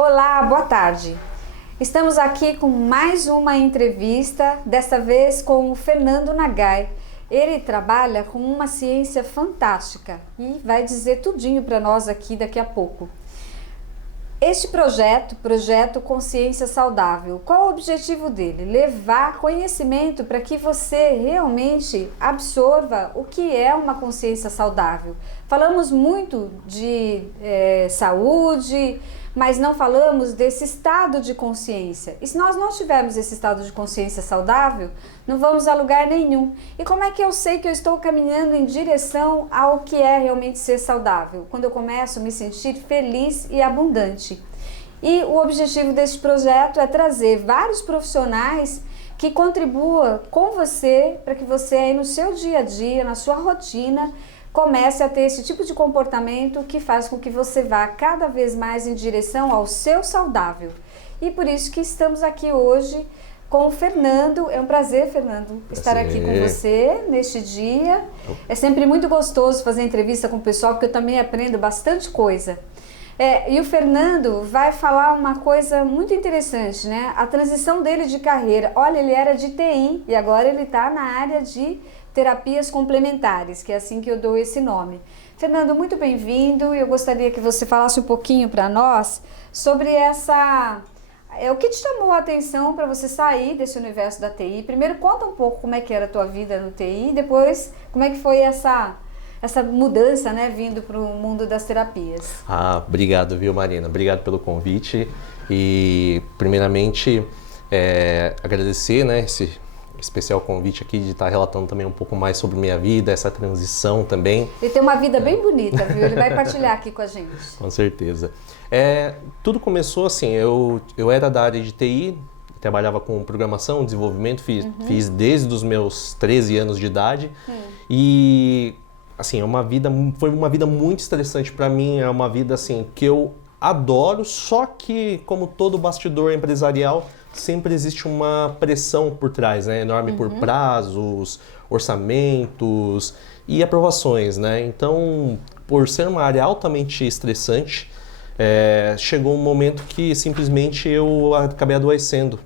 Olá, boa tarde. Estamos aqui com mais uma entrevista, desta vez com o Fernando Nagai. Ele trabalha com uma ciência fantástica e vai dizer tudinho para nós aqui daqui a pouco. Este projeto Consciência Saudável, qual o objetivo dele? Levar conhecimento para que você realmente absorva o que é uma consciência saudável. Falamos muito de saúde, mas não falamos desse estado de consciência. E se nós não tivermos esse estado de consciência saudável, não vamos a lugar nenhum. E como é que eu sei que eu estou caminhando em direção ao que é realmente ser saudável? Quando eu começo a me sentir feliz e abundante. E o objetivo deste projeto é trazer vários profissionais que contribuam com você, para que você aí no seu dia a dia, na sua rotina, comece a ter esse tipo de comportamento que faz com que você vá cada vez mais em direção ao seu saudável. E por isso que estamos aqui hoje com o Fernando. É um prazer, Fernando, estar aqui com você neste dia. É sempre muito gostoso fazer entrevista com o pessoal, porque eu também aprendo bastante coisa. E o Fernando vai falar uma coisa muito interessante, né? A transição dele de carreira. Olha, ele era de TI e agora ele está na área de terapias complementares, que é assim que eu dou esse nome. Fernando, muito bem-vindo. Eu gostaria que você falasse um pouquinho para nós sobre o que te chamou a atenção para você sair desse universo da TI. Primeiro, conta um pouco como é que era a tua vida no TI e depois como é que foi essa mudança, né, vindo para o mundo das terapias. Obrigado, viu, Marina? Obrigado pelo convite e, primeiramente, agradecer, né, esse especial convite aqui de estar relatando também um pouco mais sobre minha vida, essa transição também. Ele tem uma vida bem bonita, viu? Ele vai partilhar aqui com a gente. Com certeza. Tudo começou assim, eu era da área de TI, trabalhava com programação, desenvolvimento, fiz desde os meus 13 anos de idade e assim, foi uma vida muito estressante para mim, é uma vida assim que eu adoro, só que como todo bastidor empresarial, sempre existe uma pressão por trás, né? Enorme por prazos, orçamentos e aprovações, né? Então, por ser uma área altamente estressante, chegou um momento que simplesmente eu acabei adoecendo.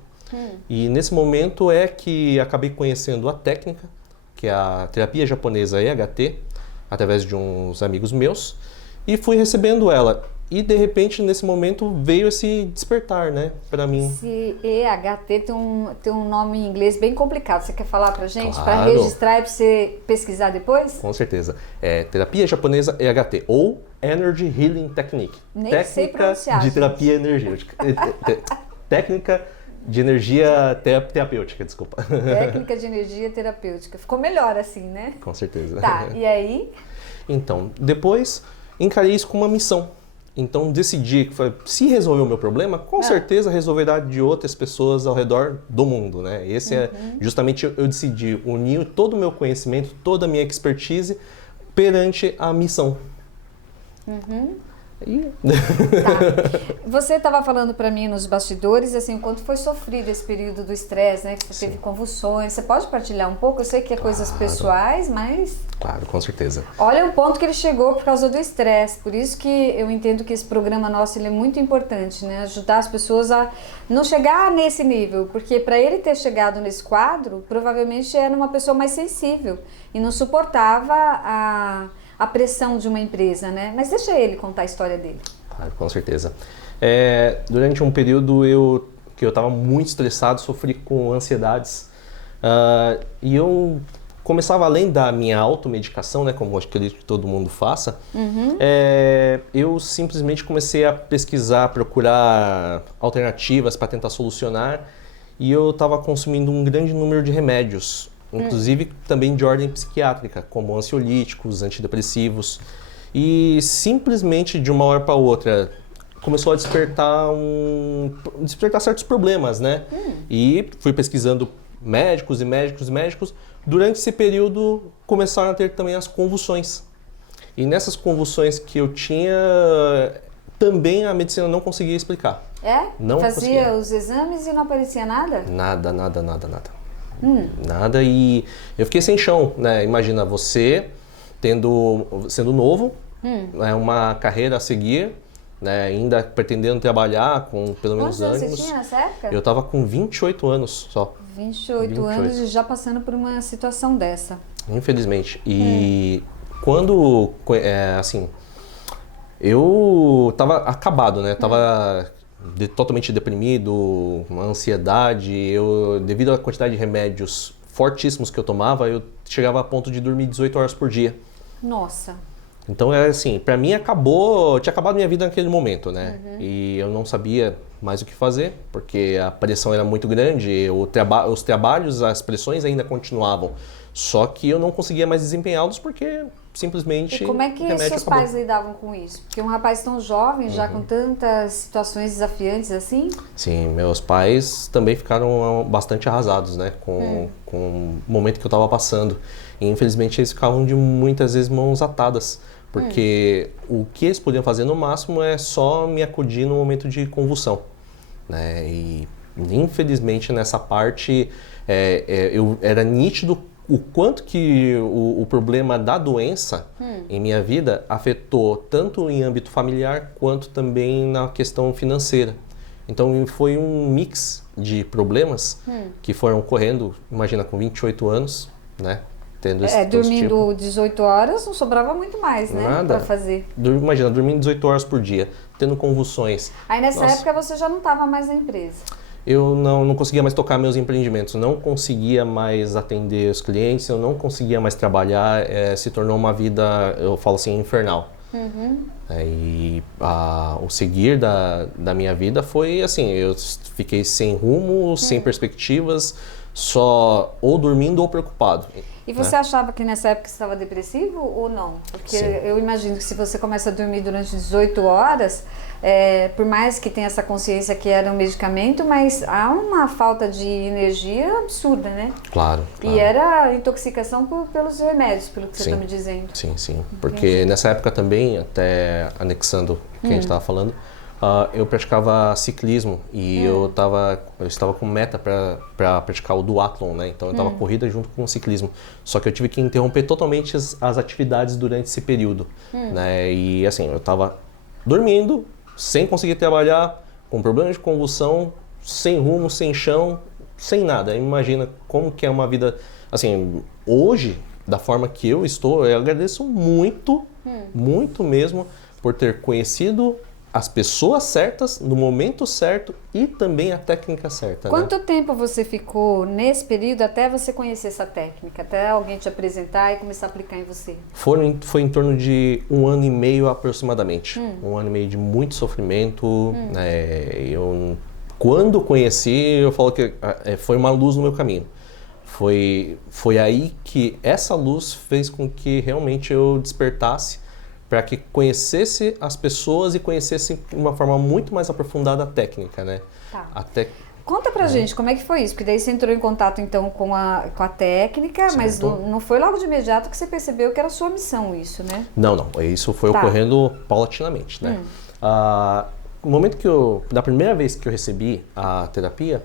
E nesse momento é que acabei conhecendo a técnica, que é a terapia japonesa EHT, através de uns amigos meus, e fui recebendo ela. E de repente, nesse momento, veio esse despertar, né, para mim. Esse EHT tem um nome em inglês bem complicado. Você quer falar pra gente? Claro. Para registrar e pra você pesquisar depois? Com certeza. É terapia japonesa EHT, ou Energy Healing Technique. Nem sei pronunciar, de terapia energética. Técnica de energia terapêutica, desculpa. Técnica de energia terapêutica. Ficou melhor assim, né? Com certeza. Tá, e aí? Então, depois encarei isso como uma missão. Então decidi que se resolver o meu problema, com certeza resolverá de outras pessoas ao redor do mundo, né? Esse justamente eu decidi unir todo o meu conhecimento, toda a minha expertise perante a missão. Tá. Você estava falando para mim nos bastidores, assim, o quanto foi sofrido esse período do estresse, né? Que você teve convulsões. Você pode partilhar um pouco? Eu sei que é coisas pessoais, mas... Claro, com certeza. Olha o ponto que ele chegou por causa do estresse. Por isso que eu entendo que esse programa nosso ele é muito importante, né? Ajudar as pessoas a não chegar nesse nível. Porque para ele ter chegado nesse quadro, provavelmente era uma pessoa mais sensível e não suportava a pressão de uma empresa, né? Mas deixa ele contar a história dele. Claro, com certeza. Durante um período que eu estava muito estressado, sofri com ansiedades e eu começava, além da minha automedicação, né, como eu acredito que todo mundo faça, eu simplesmente comecei a pesquisar, procurar alternativas para tentar solucionar e eu estava consumindo um grande número de remédios, inclusive também de ordem psiquiátrica, como ansiolíticos, antidepressivos, e simplesmente de uma hora para outra começou a despertar certos problemas, né? E fui pesquisando médicos. Durante esse período começaram a ter também as convulsões. E nessas convulsões que eu tinha, também a medicina não conseguia explicar. Não fazia os exames e não aparecia nada? Nada. Nada, e eu fiquei sem chão, né? Imagina você sendo novo, uma carreira a seguir, né, ainda pretendendo trabalhar com pelo menos Quantos anos ânimos. você tinha nessa época? Eu estava com 28 anos só. 28 anos e já passando por uma situação dessa. Infelizmente. E quando, assim, eu tava acabado, né? Tava totalmente deprimido, uma ansiedade. Devido à quantidade de remédios fortíssimos que eu tomava, eu chegava a ponto de dormir 18 horas por dia. Nossa. Então, assim, pra mim tinha acabado minha vida naquele momento, né? E eu não sabia mais o que fazer, porque a pressão era muito grande, os trabalhos, as pressões ainda continuavam. Só que eu não conseguia mais desempenhá-los porque simplesmente E como é o que remédio seus acabou. pais lidavam com isso? Porque um rapaz tão jovem, já com tantas situações desafiantes assim? Sim, meus pais também ficaram bastante arrasados, né, com o momento que eu estava passando. E infelizmente eles ficavam de muitas vezes mãos atadas, porque o que eles podiam fazer no máximo é só me acudir no momento de convulsão, né? E infelizmente nessa parte era nítido o quanto que o problema da doença em minha vida afetou tanto em âmbito familiar quanto também na questão financeira. Então foi um mix de problemas que foram ocorrendo, imagina, com 28 anos, né? Tendo esse Dormindo 18 horas, não sobrava muito mais, né? Nada. Pra fazer. Imagina, dormindo 18 horas por dia, tendo convulsões. Aí nessa Nossa. época você já não estava mais na empresa. Eu não conseguia mais tocar meus empreendimentos, não conseguia mais atender os clientes, eu não conseguia mais trabalhar, se tornou uma vida, eu falo assim, infernal. E o seguir da minha vida foi assim, eu fiquei sem rumo, sem perspectivas, só ou dormindo ou preocupado. E você achava que nessa época você estava depressivo ou não? Porque Sim. eu imagino que se você começa a dormir durante 18 horas, por mais que tenha essa consciência que era um medicamento, mas há uma falta de energia absurda, né? Claro. E era intoxicação pelos remédios, pelo que você Sim. está me dizendo. Sim. Porque nessa época também, até anexando o que a gente estava falando, eu praticava ciclismo e eu estava com meta para praticar o duatlon, né? Então eu estava corrida junto com o ciclismo. Só que eu tive que interromper totalmente as atividades durante esse período, né? E assim, eu estava dormindo, sem conseguir trabalhar, com problemas de convulsão, sem rumo, sem chão, sem nada. Imagina como que é uma vida, assim, hoje, da forma que eu estou, eu agradeço muito, muito mesmo, por ter conhecido as pessoas certas, no momento certo e também a técnica certa. Quanto tempo você ficou nesse período até você conhecer essa técnica? Até alguém te apresentar e começar a aplicar em você? Foi em torno de 1 ano e meio aproximadamente. 1 ano e meio de muito sofrimento. Quando conheci, eu falo que foi uma luz no meu caminho. Foi aí que essa luz fez com que realmente eu despertasse para que conhecesse as pessoas e conhecesse de uma forma muito mais aprofundada a técnica, né? Tá. Até... Conta pra gente como é que foi isso, porque daí você entrou em contato então com a técnica, Certo. mas não foi logo de imediato que você percebeu que era sua missão isso, né? Não, isso foi Tá. ocorrendo paulatinamente, né? No momento da primeira vez que eu recebi a terapia,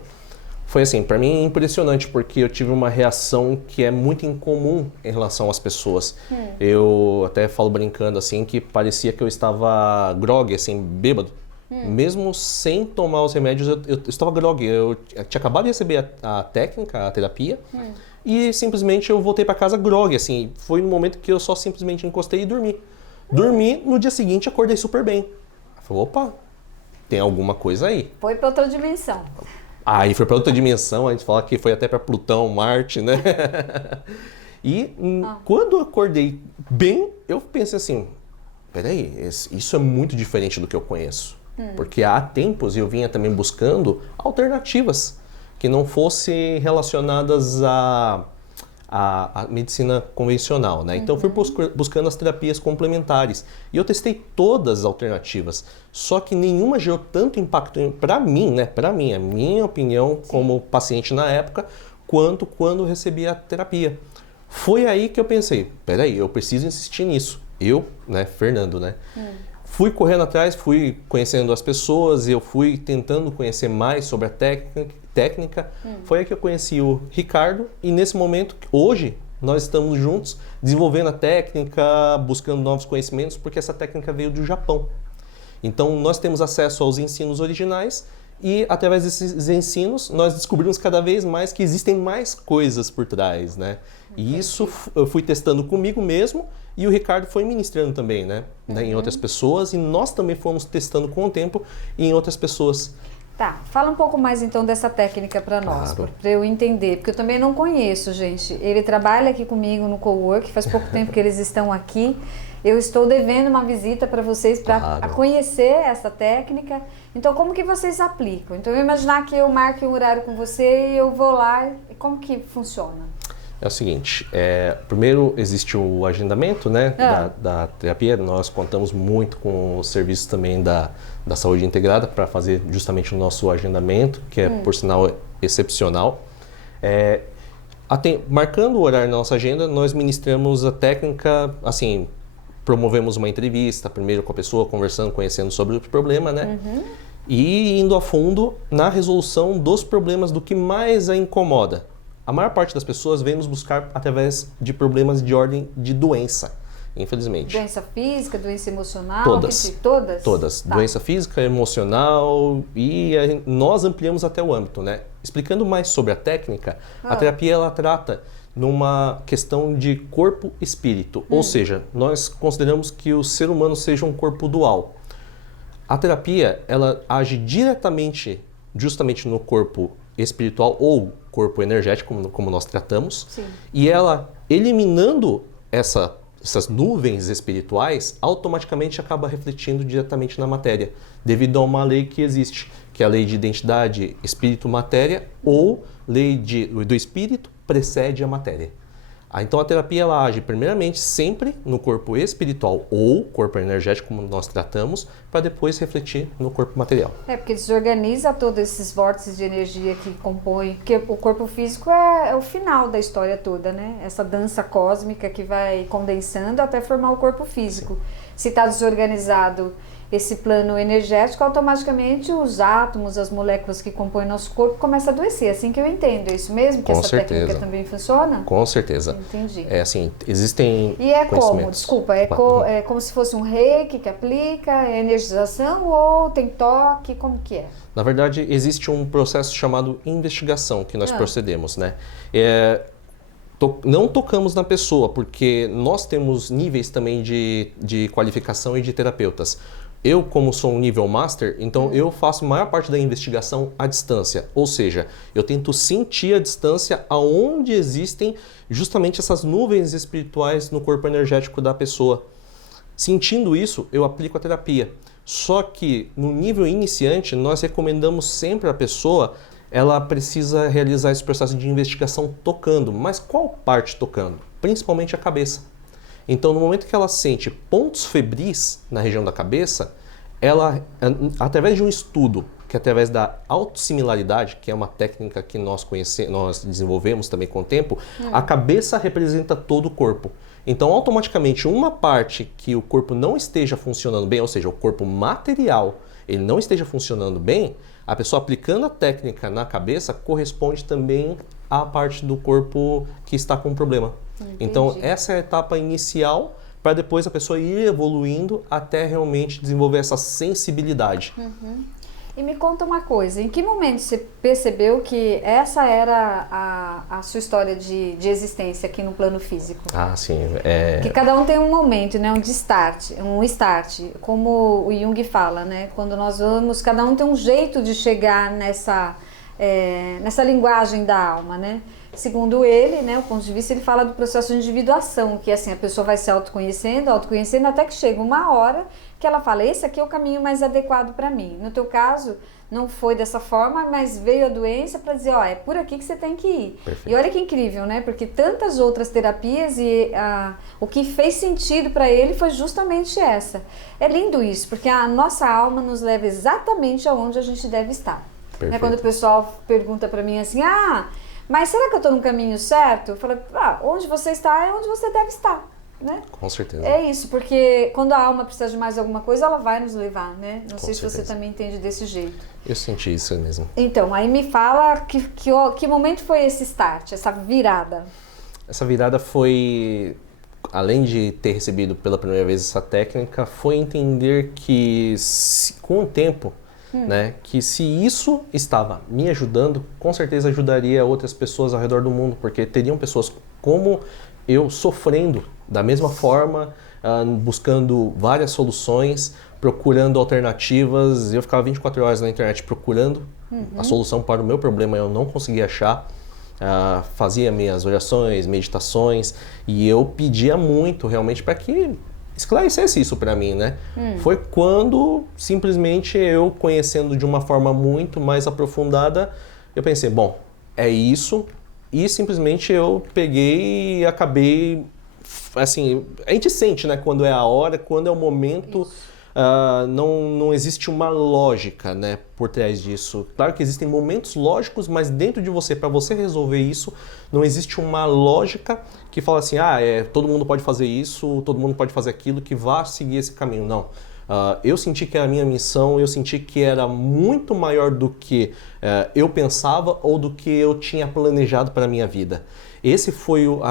foi assim, para mim impressionante, porque eu tive uma reação que é muito incomum em relação às pessoas. Eu até falo brincando assim, que parecia que eu estava grogue, assim, bêbado. Mesmo sem tomar os remédios, eu estava grogue. Eu tinha acabado de receber a técnica, a terapia, e simplesmente eu voltei para casa grogue, assim. Foi no momento que eu só simplesmente encostei e dormi. Dormi, no dia seguinte acordei super bem. Eu falei, opa, tem alguma coisa aí. Foi pra outra dimensão. Aí foi para outra dimensão, a gente fala que foi até para Plutão, Marte, né? E quando eu acordei bem, eu pensei assim, peraí, isso é muito diferente do que eu conheço. Porque há tempos eu vinha também buscando alternativas que não fossem relacionadas à medicina convencional, né? Então eu fui buscando as terapias complementares e eu testei todas as alternativas, só que nenhuma gerou tanto impacto para mim, né? Para mim, a minha opinião como paciente na época, quanto quando eu recebi a terapia. Foi aí que eu pensei, peraí, eu preciso insistir nisso. Eu, né, Fernando, né? Fui correndo atrás, fui conhecendo as pessoas, eu fui tentando conhecer mais sobre a técnica. Foi aí que eu conheci o Ricardo e nesse momento, hoje, nós estamos juntos desenvolvendo a técnica, buscando novos conhecimentos, porque essa técnica veio do Japão. Então, nós temos acesso aos ensinos originais e, através desses ensinos, nós descobrimos cada vez mais que existem mais coisas por trás, né? E isso eu fui testando comigo mesmo e o Ricardo foi ministrando também, né? Em outras pessoas, e nós também fomos testando com o tempo em outras pessoas. Tá, fala um pouco mais então dessa técnica para nós, Claro. para eu entender, porque eu também não conheço, gente. Ele trabalha aqui comigo no cowork, faz pouco tempo que eles estão aqui. Eu estou devendo uma visita para vocês para Claro. conhecer essa técnica. Então, como que vocês aplicam? Então, eu imaginar que eu marque um horário com você e eu vou lá, e como que funciona? É o seguinte, primeiro existe o agendamento, né, da terapia. Nós contamos muito com os serviços também da saúde integrada para fazer justamente o nosso agendamento, que é, por sinal, excepcional. Marcando o horário na nossa agenda, nós ministramos a técnica, assim, promovemos uma entrevista, primeiro com a pessoa, conversando, conhecendo sobre o problema, né, e indo a fundo na resolução dos problemas, do que mais a incomoda. A maior parte das pessoas vem nos buscar através de problemas de ordem de doença, infelizmente. Doença física, doença emocional? Todas. Todas? Todas. Tá. Doença física, emocional, e nós ampliamos até o âmbito, né? Explicando mais sobre a técnica, a terapia ela trata numa questão de corpo-espírito, ou seja, nós consideramos que o ser humano seja um corpo dual. A terapia, ela age diretamente, justamente no corpo espiritual ou corpo energético, como nós tratamos. Sim. E ela, eliminando essas nuvens espirituais, automaticamente acaba refletindo diretamente na matéria, devido a uma lei que existe, que é a lei de identidade espírito-matéria, ou lei do espírito precede a matéria. Então a terapia ela age primeiramente sempre no corpo espiritual ou corpo energético, como nós tratamos, para depois refletir no corpo material. Porque desorganiza todos esses vórtices de energia que compõem, porque o corpo físico é o final da história toda, né? Essa dança cósmica que vai condensando até formar o corpo físico. Sim. Se está desorganizado esse plano energético, automaticamente os átomos, as moléculas que compõem nosso corpo começam a adoecer. Assim que eu entendo, é isso mesmo? Que Com essa certeza. técnica também funciona? Com certeza. Entendi. É assim, existem E é como? conhecimentos. Desculpa, é como se fosse um reiki que aplica, é energização ou tem toque, como que é? Na verdade, existe um processo chamado investigação que nós procedemos, né? Não tocamos na pessoa, porque nós temos níveis também de qualificação e de terapeutas. Eu, como sou um nível master, então eu faço a maior parte da investigação à distância. Ou seja, eu tento sentir a distância aonde existem justamente essas nuvens espirituais no corpo energético da pessoa. Sentindo isso, eu aplico a terapia. Só que no nível iniciante, nós recomendamos sempre a pessoa, ela precisa realizar esse processo de investigação tocando. Mas qual parte tocando? Principalmente a cabeça. Então, no momento que ela sente pontos febris na região da cabeça, ela, através de um estudo, que é através da autossimilaridade, que é uma técnica que nós desenvolvemos também com o tempo, a cabeça representa todo o corpo. Então, automaticamente, uma parte que o corpo não esteja funcionando bem, ou seja, o corpo material, ele não esteja funcionando bem, a pessoa aplicando a técnica na cabeça corresponde também à parte do corpo que está com problema. Entendi. Então, essa é a etapa inicial para depois a pessoa ir evoluindo até realmente desenvolver essa sensibilidade. E me conta uma coisa, em que momento você percebeu que essa era a sua história de existência aqui no plano físico? Ah, sim. Que cada um tem um momento, né? Um start, como o Jung fala, né? Quando nós vamos, cada um tem um jeito de chegar nessa linguagem da alma, né? Segundo ele, né, o ponto de vista, ele fala do processo de individuação, que assim, a pessoa vai se autoconhecendo, até que chega uma hora que ela fala, esse aqui é o caminho mais adequado para mim. No teu caso, não foi dessa forma, mas veio a doença para dizer, é por aqui que você tem que ir. Perfeito. E olha que incrível, né, porque tantas outras terapias e o que fez sentido para ele foi justamente essa. É lindo isso, porque a nossa alma nos leva exatamente aonde a gente deve estar. Né, quando o pessoal pergunta para mim assim, mas será que eu estou no caminho certo? Eu falo, onde você está é onde você deve estar, né? Com certeza. É isso, porque quando a alma precisa de mais alguma coisa, ela vai nos levar, né? Não sei se você também entende desse jeito. Eu senti isso mesmo. Então, aí me fala que momento foi esse start, essa virada? Essa virada foi além de ter recebido pela primeira vez essa técnica, foi entender que com o tempo, né, que se isso estava me ajudando, com certeza ajudaria outras pessoas ao redor do mundo, porque teriam pessoas como eu sofrendo da mesma forma, buscando várias soluções, procurando alternativas. Eu ficava 24 horas na internet procurando a solução para o meu problema, eu não conseguia achar. Fazia minhas orações, meditações, e eu pedia muito realmente para que esclarecesse isso para mim, né? Foi quando simplesmente eu, conhecendo de uma forma muito mais aprofundada, eu pensei, bom, é isso, e simplesmente eu peguei e acabei, assim, a gente sente, né, quando é a hora, quando é o momento. Não existe uma lógica, né, por trás disso. Claro que existem momentos lógicos, mas dentro de você, para você resolver isso, não existe uma lógica que fala assim, todo mundo pode fazer isso, todo mundo pode fazer aquilo, que vá seguir esse caminho. Não. Eu senti que era a minha missão, eu senti que era muito maior do que eu pensava ou do que eu tinha planejado para a minha vida. Esse foi o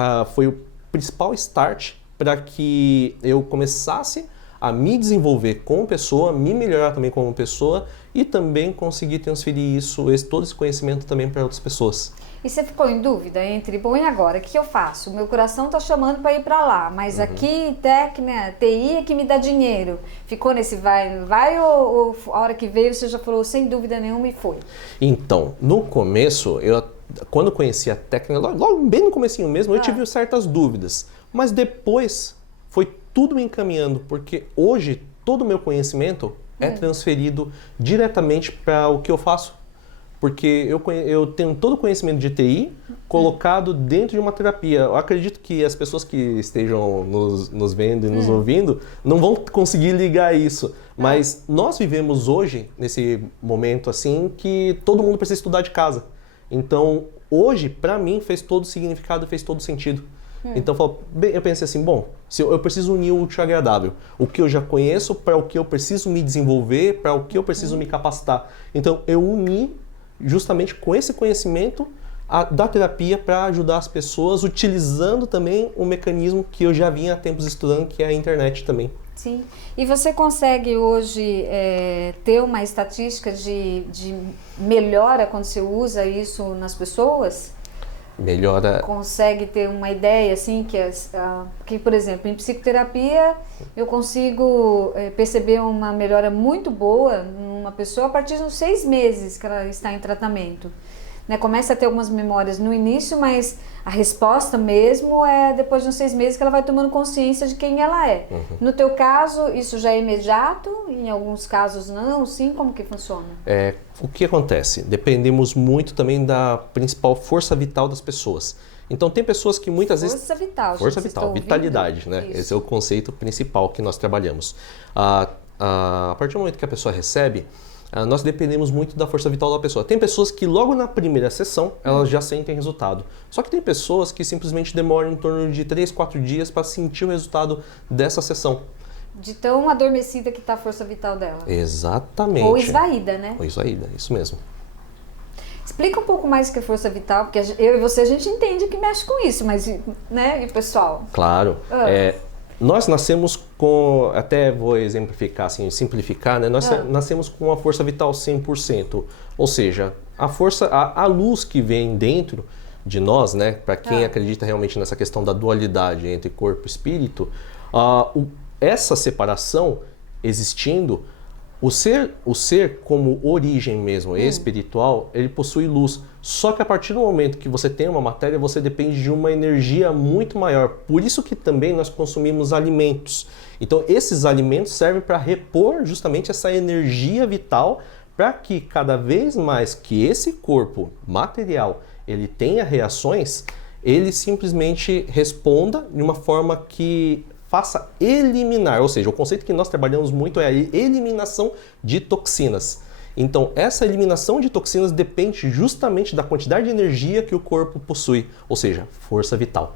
principal start para que eu começasse a me desenvolver como pessoa, me melhorar também como pessoa e também conseguir transferir todo esse conhecimento também para outras pessoas. E você ficou em dúvida entre, bom, e agora, o que eu faço? Meu coração está chamando para ir para lá, mas aqui, técnica, TI é que me dá dinheiro. Ficou nesse vai ou a hora que veio você já falou sem dúvida nenhuma e foi? Então, no começo, quando conheci a técnica, logo bem no comecinho mesmo, eu tive certas dúvidas, mas depois foi tudo me encaminhando, porque hoje todo o meu conhecimento é transferido diretamente para o que eu faço. Porque eu tenho todo o conhecimento de TI colocado dentro de uma terapia. Eu acredito que as pessoas que estejam nos vendo e nos ouvindo não vão conseguir ligar isso. Mas nós vivemos hoje, nesse momento assim, que todo mundo precisa estudar de casa. Então, hoje, para mim, fez todo o significado, fez todo o sentido. Então eu pensei assim, bom, se eu preciso unir o útil ao agradável, o que eu já conheço para o que eu preciso me desenvolver, para o que eu preciso me capacitar. Então eu uni justamente com esse conhecimento da terapia para ajudar as pessoas, utilizando também um mecanismo que eu já vinha há tempos estudando, que é a internet também. Sim. E você consegue hoje ter uma estatística de melhora quando você usa isso nas pessoas? Melhora. Consegue ter uma ideia assim que, por exemplo, em psicoterapia eu consigo perceber uma melhora muito boa numa pessoa a partir dos 6 meses que ela está em tratamento, né? Começa a ter algumas memórias no início, mas a resposta mesmo é depois de uns 6 meses que ela vai tomando consciência de quem ela é. No teu caso, isso já é imediato? Em alguns casos não? Sim? Como que funciona? O que acontece? Dependemos muito também da principal força vital das pessoas. Então tem pessoas que muitas vezes... Força vital, vitalidade, né? Isso. Esse é o conceito principal que nós trabalhamos. A partir do momento que a pessoa recebe, nós dependemos muito da força vital da pessoa. Tem pessoas que logo na primeira sessão, elas já sentem resultado. Só que tem pessoas que simplesmente demoram em torno de 3, 4 dias para sentir o resultado dessa sessão. De tão adormecida que está a força vital dela. Exatamente. Ou esvaída, né? Ou esvaída, isso mesmo. Explica um pouco mais o que é força vital, porque eu e você, a gente entende que mexe com isso, mas, né, e o pessoal? Claro. Nós nascemos com, até vou exemplificar, assim, simplificar, né? Nós nascemos com a força vital 100%. Ou seja, a luz que vem dentro de nós, né? Para quem acredita realmente nessa questão da dualidade entre corpo e espírito, essa separação existindo, o ser como origem mesmo, espiritual, ele possui luz. Só que a partir do momento que você tem uma matéria, você depende de uma energia muito maior. Por isso que também nós consumimos alimentos. Então esses alimentos servem para repor justamente essa energia vital, para que cada vez mais que esse corpo material ele tenha reações, ele simplesmente responda de uma forma que faça eliminar, ou seja, o conceito que nós trabalhamos muito é a eliminação de toxinas. Então, essa eliminação de toxinas depende justamente da quantidade de energia que o corpo possui, ou seja, força vital.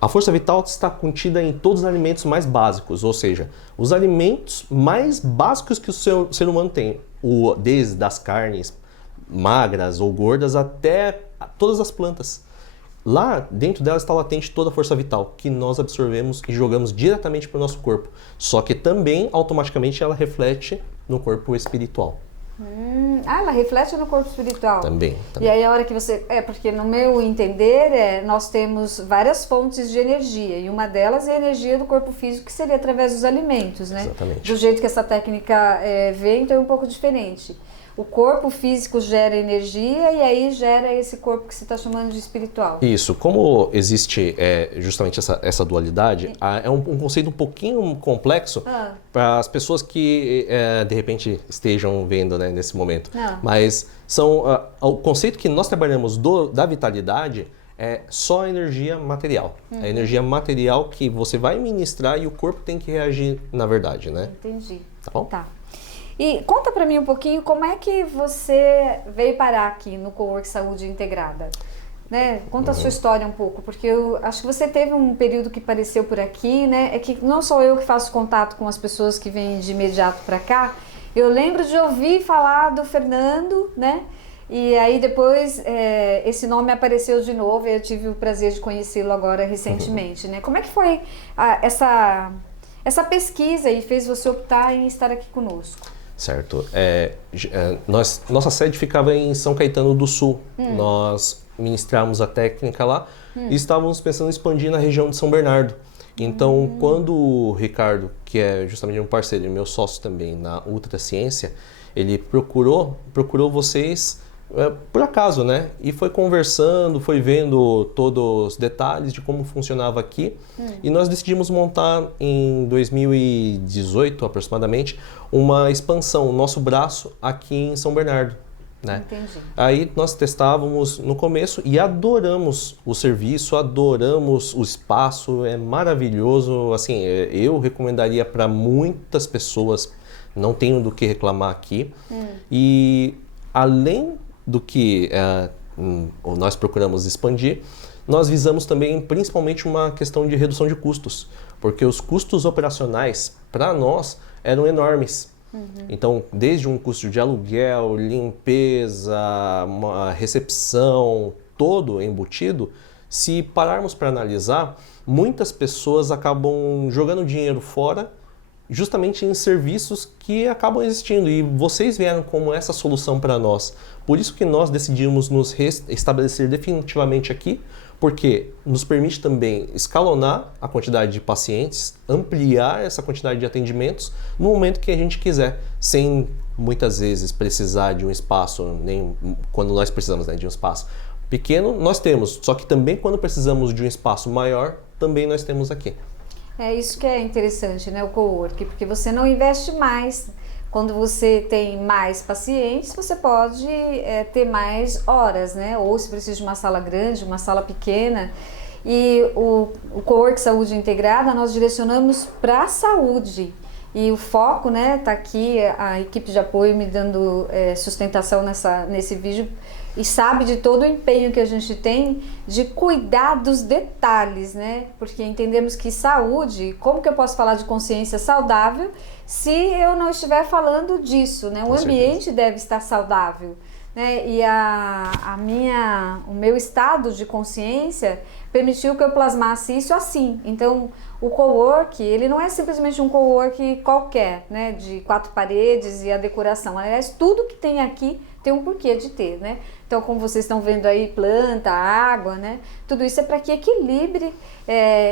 A força vital está contida em todos os alimentos mais básicos, ou seja, os alimentos mais básicos que o ser humano tem, desde as carnes magras ou gordas até todas as plantas. Lá, dentro dela está latente toda a força vital, que nós absorvemos e jogamos diretamente para o nosso corpo. Só que também, automaticamente, ela reflete no corpo espiritual. Ela reflete no corpo espiritual. Também. E aí a hora que você... porque no meu entender, nós temos várias fontes de energia. E uma delas é a energia do corpo físico, que seria através dos alimentos, né? Exatamente. Do jeito que essa técnica vem, então é um pouco diferente. O corpo físico gera energia e aí gera esse corpo que você está chamando de espiritual. Isso. Como existe justamente essa dualidade, é um conceito um pouquinho complexo para as pessoas que de repente estejam vendo, né, nesse momento. Mas o conceito que nós trabalhamos da vitalidade é só a energia material. A energia material que você vai ministrar e o corpo tem que reagir na verdade, né? Entendi. Tá bom? Tá. E conta pra mim um pouquinho como é que você veio parar aqui no Cowork Saúde Integrada, né? Conta a sua história um pouco, porque eu acho que você teve um período que apareceu por aqui, né? É que não sou eu que faço contato com as pessoas que vêm de imediato pra cá. Eu lembro de ouvir falar do Fernando, né? E aí depois esse nome apareceu de novo e eu tive o prazer de conhecê-lo agora recentemente, né? Como é que foi essa pesquisa e fez você optar em estar aqui conosco? Certo. Nossa sede ficava em São Caetano do Sul. Nós ministramos a técnica lá e estávamos pensando em expandir na região de São Bernardo. Então, quando o Ricardo, que é justamente um parceiro e meu sócio também na Ultra Ciência, ele procurou vocês por acaso, né? E foi conversando, foi vendo todos os detalhes de como funcionava aqui. E nós decidimos montar em 2018, aproximadamente, uma expansão, o nosso braço aqui em São Bernardo, né? Entendi. Aí nós testávamos no começo e adoramos o serviço, adoramos o espaço, é maravilhoso. Assim, eu recomendaria para muitas pessoas, não tenho do que reclamar aqui. E além do que nós procuramos expandir, nós visamos também principalmente uma questão de redução de custos, porque os custos operacionais para nós eram enormes. Então, desde um custo de aluguel, limpeza, uma recepção, todo embutido, se pararmos para analisar, muitas pessoas acabam jogando dinheiro fora justamente em serviços que acabam existindo e vocês vieram como essa solução para nós. Por isso que nós decidimos nos estabelecer definitivamente aqui, porque nos permite também escalonar a quantidade de pacientes, ampliar essa quantidade de atendimentos no momento que a gente quiser, sem muitas vezes precisar de um espaço, nem quando nós precisamos, né, de um espaço pequeno, nós temos, só que também quando precisamos de um espaço maior, também nós temos aqui. É isso que é interessante, né, o cowork, porque você não investe mais. Quando você tem mais pacientes, você pode ter mais horas, né? Ou se precisa de uma sala grande, uma sala pequena. E o Cowork Saúde Integrada nós direcionamos para a saúde. E o foco, né, tá aqui a equipe de apoio me dando sustentação nesse vídeo e sabe de todo o empenho que a gente tem de cuidar dos detalhes, né? Porque entendemos que saúde, como que eu posso falar de consciência saudável se eu não estiver falando disso, né? O ambiente deve estar saudável, né? E o meu estado de consciência permitiu que eu plasmasse isso assim. Então, o cowork, ele não é simplesmente um cowork qualquer, né? De 4 paredes e a decoração. Aliás, tudo que tem aqui tem um porquê de ter, né? Então, como vocês estão vendo aí, planta, água, né? Tudo isso é para que equilibre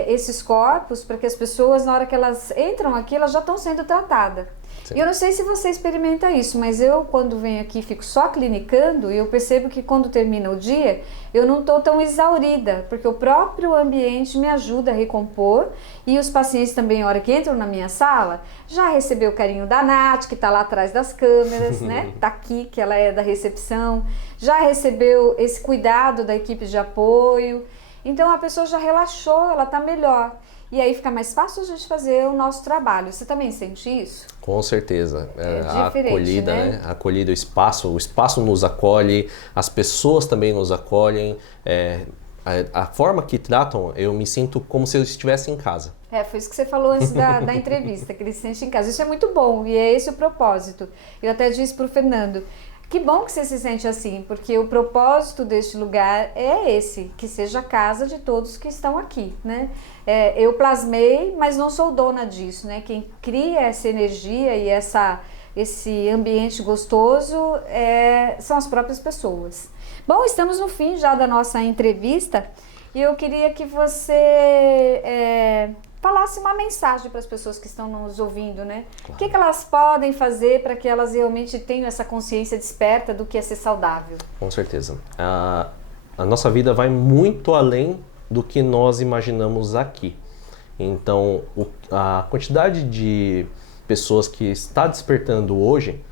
esses corpos, para que as pessoas, na hora que elas entram aqui, elas já estão sendo tratadas. E eu não sei se você experimenta isso, mas eu, quando venho aqui, fico só clinicando e eu percebo que quando termina o dia, eu não estou tão exaurida, porque o próprio ambiente me ajuda a recompor e os pacientes também, na hora que entram na minha sala, já recebeu o carinho da Nath, que está lá atrás das câmeras, né? Tá aqui, que ela é da recepção, já recebeu esse cuidado da equipe de apoio, então a pessoa já relaxou, ela está melhor. E aí fica mais fácil a gente fazer o nosso trabalho. Você também sente isso? Com certeza. A diferente, acolhida, né? A acolhida, o espaço nos acolhe, as pessoas também nos acolhem. A forma que tratam, eu me sinto como se eu estivesse em casa. Foi isso que você falou antes da entrevista, que ele se sente em casa. Isso é muito bom e é esse o propósito. Eu até disse para o Fernando, Que bom que você se sente assim, porque o propósito deste lugar é esse, que seja a casa de todos que estão aqui, né? Eu plasmei, mas não sou dona disso, né? Quem cria essa energia e esse ambiente gostoso são as próprias pessoas. Bom, estamos no fim já da nossa entrevista e eu queria que você falasse uma mensagem para as pessoas que estão nos ouvindo, né? Claro. O que elas podem fazer para que elas realmente tenham essa consciência desperta do que é ser saudável? Com certeza. A nossa vida vai muito além do que nós imaginamos aqui. Então, a quantidade de pessoas que está despertando hoje,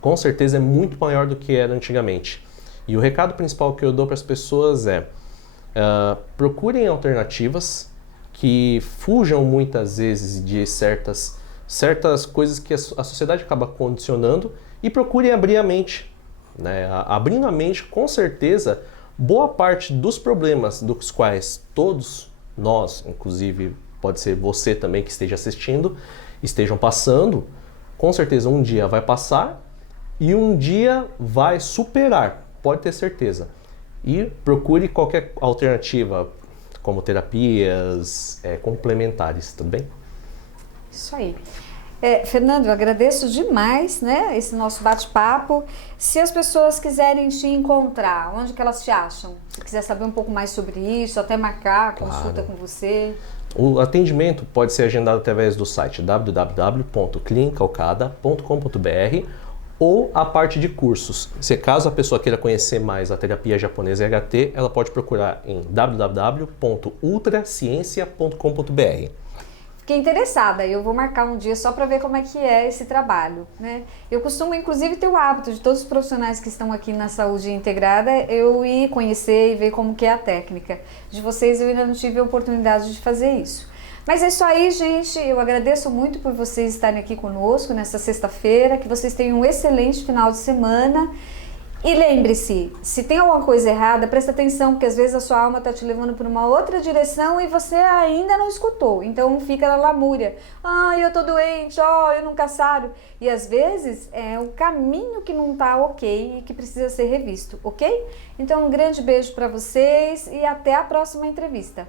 com certeza é muito maior do que era antigamente. E o recado principal que eu dou para as pessoas procurem alternativas que fujam muitas vezes de certas coisas que a sociedade acaba condicionando e procurem abrir a mente. Né? Abrindo a mente, com certeza, boa parte dos problemas dos quais todos nós, inclusive pode ser você também que esteja assistindo, estejam passando, com certeza um dia vai passar e um dia vai superar, pode ter certeza. E procure qualquer alternativa, como terapias complementares, tudo bem? Isso aí. Fernando, eu agradeço demais, né, esse nosso bate-papo. Se as pessoas quiserem te encontrar, onde que elas te acham? Se quiser saber um pouco mais sobre isso, até marcar a consulta com você. O atendimento pode ser agendado através do site www.clinicaocada.com.br ou a parte de cursos. Se caso a pessoa queira conhecer mais a terapia japonesa EHT, ela pode procurar em www.ultraciencia.com.br. Fiquei interessada, eu vou marcar um dia só para ver como é que é esse trabalho, né? Eu costumo, inclusive, ter o hábito de todos os profissionais que estão aqui na Saúde Integrada, eu ir conhecer e ver como que é a técnica. De vocês eu ainda não tive a oportunidade de fazer isso. Mas é isso aí, gente. Eu agradeço muito por vocês estarem aqui conosco nessa sexta-feira. Que vocês tenham um excelente final de semana. E lembre-se, se tem alguma coisa errada, presta atenção, porque às vezes a sua alma está te levando para uma outra direção e você ainda não escutou. Então fica na lamúria. Eu tô doente, eu nunca saro. E às vezes é o caminho que não tá ok e que precisa ser revisto, ok? Então um grande beijo para vocês e até a próxima entrevista.